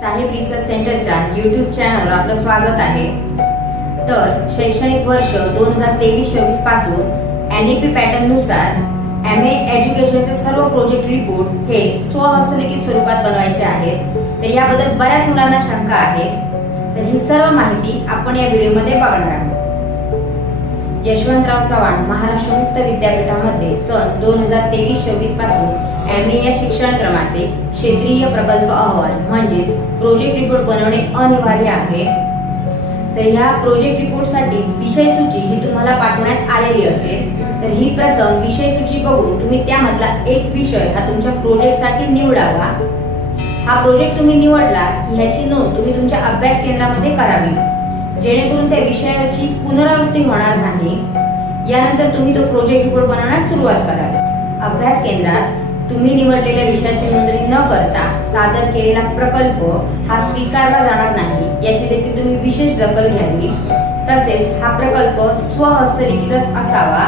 साहेब research सेंटरच्या YouTube चॅनलवर आपलं स्वागत आहे। तर शैक्षणिक वर्ष 2023-24 पासून NEP पॅटर्न नुसार MA एज्युकेशनचे सर्व प्रोजेक्ट रिपोर्ट हे स्वहस्तलिखित स्वरूपात बनवायचे आहेत। तर याबद्दल बऱ्याच मुलांना शंका आहे, तर ही सर्व माहिती आपण या व्हिडिओमध्ये बघणार आहोत। यशवंतराव चव्हाण महाराष्ट्र मुक्त विद्यापीठामध्ये सन 2023-24 पासून MA या शिक्षणक्रमाचे क्षेत्रीय प्रकल्प अहवाल म्हणजेच प्रोजेक्ट रिपोर्ट बनवणे अनिवार्य आहे। तर या प्रोजेक्ट रिपोर्ट साठी विषय सूची ही तुम्हाला पाठवण्यात आलेली असेल। तर ही प्रथम विषय सूची बघून तुम्ही त्यामधला एक विषय हा तुमच्या प्रोजेक्ट साठी निवडावा। हा प्रोजेक्ट तुम्ही निवडला की ह्याची नोंद तुम्ही तुमच्या अभ्यास केंद्रामध्ये करावी, जेणेकरून त्या विषयाची पुनरावृत्ती होणार नाही। यानंतर तुम्ही तो प्रोजेक्ट रिपोर्ट बनवण्यास सुरुवात करावी। अभ्यास केंद्रात तुम्ही निवडलेल्या विषयाची नोंदणी न करता सादर केलेला प्रकल्प हा स्वीकारला जाणार नाही, याची देखील तुम्ही विशेष दखल घ्यावी। तसेच हा प्रकल्प स्वहस्तलिखितच असावा,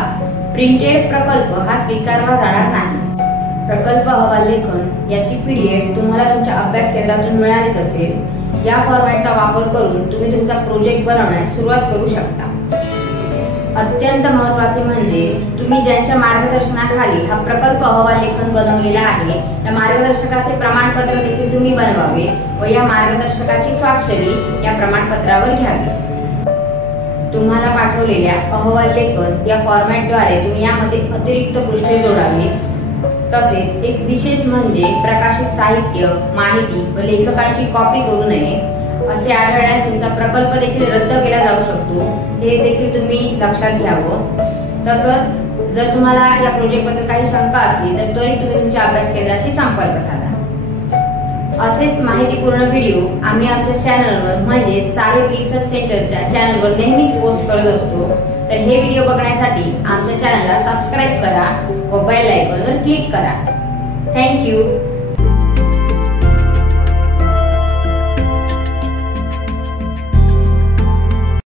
प्रिंटेड प्रकल्प हा स्वीकारला जाणार नाही। प्रकल्प अहवाल लेखन याची PDF तुम्हाला तुमच्या अभ्यास केंद्रातून मिळालीच असेल। या फॉर्मॅटचा वापर करून तुम्ही तुमचा प्रोजेक्ट बनवण्यास सुरुवात करू शकता। अत्यंत महत्त्वाचे म्हणजे तुम्ही ज्यांच्या मार्गदर्शनाखाली हा प्रकल्प अहवाल लेखन बनवलेला आहे, त्या मार्गदर्शकाचे प्रमाणपत्र देखील तुम्ही बनवावे व या मार्गदर्शकाची स्वाक्षरी या प्रमाणपत्रावर घ्यावी। तुम्हाला पाठवलेल्या अहवाल लेखन या फॉर्मॅटद्वारे तुम्ही यामध्ये अतिरिक्त पृष्ठे जोडावी। तसेच एक विशेष म्हणजे प्रकाशित साहित्य, माहिती व लेखकाची कॉपी करू नये। असे आढळल्यास तुमचा प्रकल्प देखील रद्द केला जाऊ शकतो, हे देखील तुम्ही लक्षात घ्यावं। तसंच जर तुम्हाला या प्रोजेक्ट बद्दल काही शंका असली तर त्वरित तुम्ही तुमच्या अभ्यास केंद्राशी संपर्क साधा। असेच माहितीपूर्ण व्हिडिओ आम्ही आमच्या चॅनलवर म्हणजे साहेब रिसर्च सेंटरच्या चॅनलवर नेहमीच पोस्ट करत असतो। तर हे व्हिडिओ बघण्यासाठी आमच्या चॅनलला सबस्क्राईब करा व बेल आयकॉनवर क्लिक करा। थँक्यू।